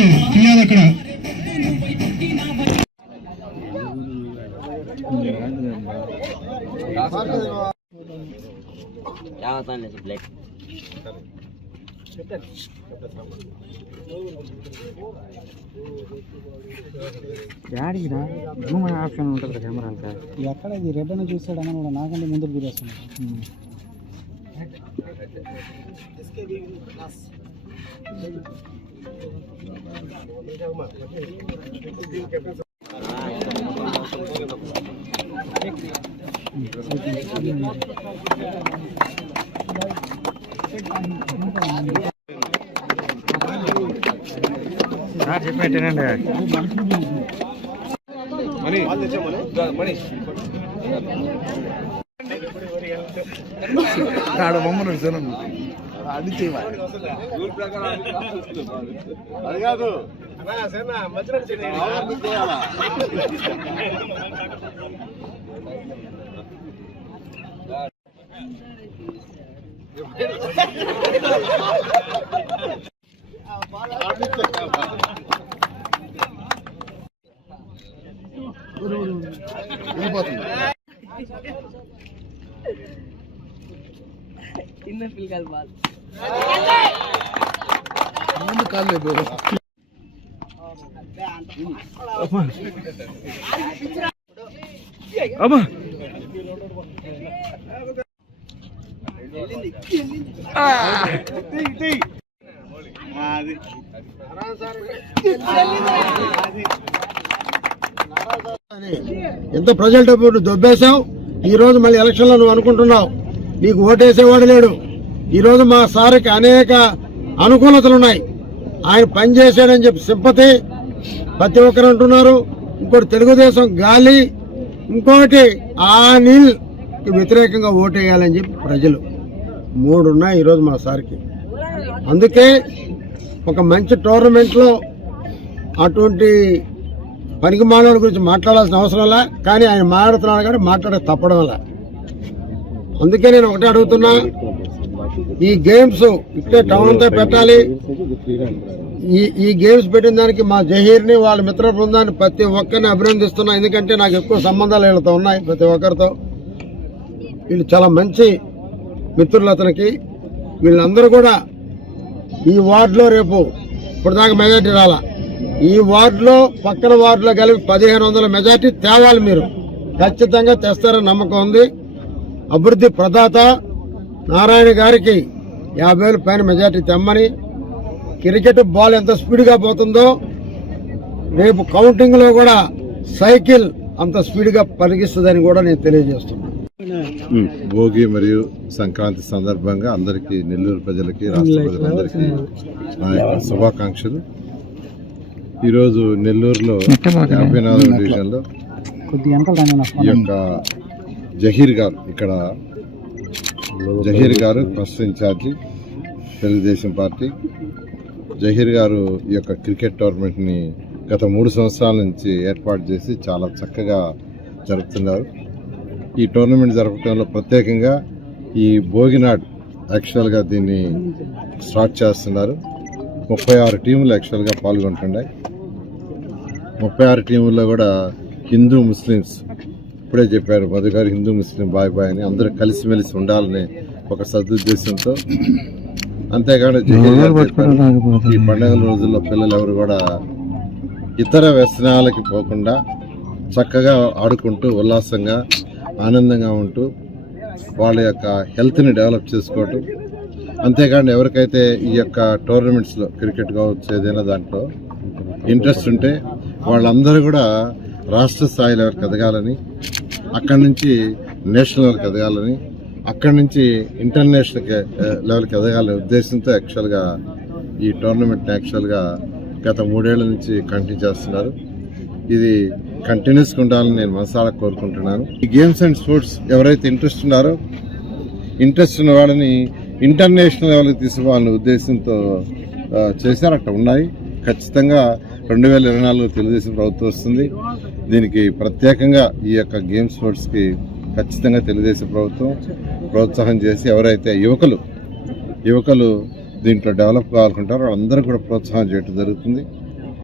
అది తీయాలి అక్కడ. డాడీరా జూమ్ అనే ఆప్షన్ ఉంటుంది కెమెరా అంతా. ఎక్కడ ఇది రెడ్ అని చూస్తాడని కూడా నాకంటే ముందుకు తిరిగేస్తున్నాడు. చెప్పినట్టేనండి. ఆడ బొమ్మను అది కాదు చిన్న పిల్లలు బాల్ ముందు కాళ్ళు అమ్మా ఎంత ప్రజల డబ్బు దొబ్బేశావు. ఈ రోజు మళ్ళీ ఎలక్షన్లో నువ్వు అనుకుంటున్నావు నీకు ఓటేసేవాడు లేడు. ఈ రోజు మా సార్కి అనేక అనుకూలతలున్నాయి. ఆయన పనిచేశాడని చెప్పి సింపతి ప్రతి ఒక్కరు అంటున్నారు. ఇంకోటి తెలుగుదేశం గాలి, ఇంకోటి అనిల్ వ్యతిరేకంగా ఓటేయాలని చెప్పి ప్రజలు 3 ఉన్నాయి ఈరోజు మా సార్కి. అందుకే ఒక మంచి టోర్నమెంట్లో అటువంటి పనికి మానవుల గురించి మాట్లాడాల్సిన అవసరంలా, కానీ ఆయన మాట్లాడుతున్నాడు కానీ మాట్లాడే తప్పడం వల్ల. అందుకే నేను ఒకటే అడుగుతున్నా, ఈ గేమ్స్ ఇట్టే టౌన్ అంతా పెట్టాలి. ఈ గేమ్స్ పెట్టిన దానికి మా జహీర్ని వాళ్ళ మిత్ర బృందాన్ని ప్రతి ఒక్కరిని అభినందిస్తున్నా. ఎందుకంటే నాకు ఎక్కువ సంబంధాలు వీళ్ళతో ఉన్నాయి, ప్రతి ఒక్కరితో. వీళ్ళు చాలా మంచి మిత్రులు అతనికి. వీళ్ళందరూ కూడా ఈ వార్డులో రేపు ఇప్పటిదాకా మెజార్టీ రాలా, ఈ వార్డులో పక్కన వార్డులో కలిపి 1500 మెజార్టీ తేవాలి. మీరు ఖచ్చితంగా తెస్తారని నమ్మకం ఉంది. అభివృద్ధి ప్రదాత నారాయణ గారికి 50,000 పైన మెజార్టీ తెమ్మని, క్రికెట్ బాల్ ఎంత స్పీడ్గా పోతుందో రేపు కౌంటింగ్లో కూడా సైకిల్ అంత స్పీడ్గా పరిగిస్తుందని కూడా నేను తెలియజేస్తున్నాను. భోగి మరియు సంక్రాంతి సందర్భంగా అందరికీ, నెల్లూరు ప్రజలకి, రాష్ట్ర ప్రజలందరికీ నా యొక్క శుభాకాంక్షలు. ఈరోజు నెల్లూరులో 54వ డివిజన్లో ఈ యొక్క జహీర్ గారు, ఇక్కడ జహీర్ గారు first incharge Telugu Desam party. Zaheer గారు ఈ యొక్క క్రికెట్ టోర్నమెంట్ని గత 3 సంవత్సరాల నుంచి ఏర్పాటు చేసి చాలా చక్కగా జరుపుతున్నారు. ఈ టోర్నమెంట్ జరపడంలో ప్రత్యేకంగా ఈ భోగినాడు యాక్చువల్గా దీన్ని స్టార్ట్ చేస్తున్నారు. 36 టీములు యాక్చువల్గా పాల్గొంటున్నాయి. 36 టీముల్లో కూడా హిందూ ముస్లిమ్స్, ఇప్పుడే చెప్పారు మధు గారు, హిందూ ముస్లిం బాయ్ బాయ్ అని అందరూ కలిసిమెలిసి ఉండాలని ఒక సదుద్దేశంతో. అంతేకాదు ఈ పండుగల రోజుల్లో పిల్లలు ఎవరు కూడా ఇతర వ్యసనాలకి పోకుండా చక్కగా ఆడుకుంటూ ఉల్లాసంగా ఆనందంగా ఉంటూ వాళ్ళ యొక్క హెల్త్ని డెవలప్ చేసుకోవటం. అంతేకాదు ఎవరికైతే ఈ యొక్క టోర్నమెంట్స్లో క్రికెట్ కావచ్చు ఏదైనా దాంట్లో ఇంట్రెస్ట్ ఉంటే వాళ్ళందరూ కూడా రాష్ట్ర స్థాయి లెవెల్కి ఎదగాలని, అక్కడి నుంచి నేషనల్ లెవెల్కి ఎదగాలని, అక్కడి నుంచి ఇంటర్నేషనల్ లెవెల్కి ఎదగాలనే ఉద్దేశంతో యాక్చువల్గా ఈ టోర్నమెంట్ని యాక్చువల్గా గత 3 ఏళ్ల నుంచి కంటిన్యూ చేస్తున్నారు. ఇది కంటిన్యూస్గా ఉండాలని నేను మనసారా కోరుకుంటున్నాను. ఈ గేమ్స్ అండ్ స్పోర్ట్స్ ఎవరైతే ఇంట్రెస్ట్ ఉన్నారో, ఇంట్రెస్ట్ ఉన్న వాళ్ళని ఇంటర్నేషనల్ లెవెల్కి తీసుకోవాలనే ఉద్దేశంతో చేశారు. అక్కడ ఉన్నాయి. ఖచ్చితంగా 2024 తెలుగుదేశం ప్రభుత్వం వస్తుంది. దీనికి ప్రత్యేకంగా ఈ యొక్క గేమ్స్ స్పోర్ట్స్కి ఖచ్చితంగా తెలుగుదేశం ప్రభుత్వం ప్రోత్సాహం చేసి ఎవరైతే యువకులు దీంట్లో డెవలప్ కావాలనుకుంటారో వాళ్ళందరూ కూడా ప్రోత్సాహం చేయడం జరుగుతుంది.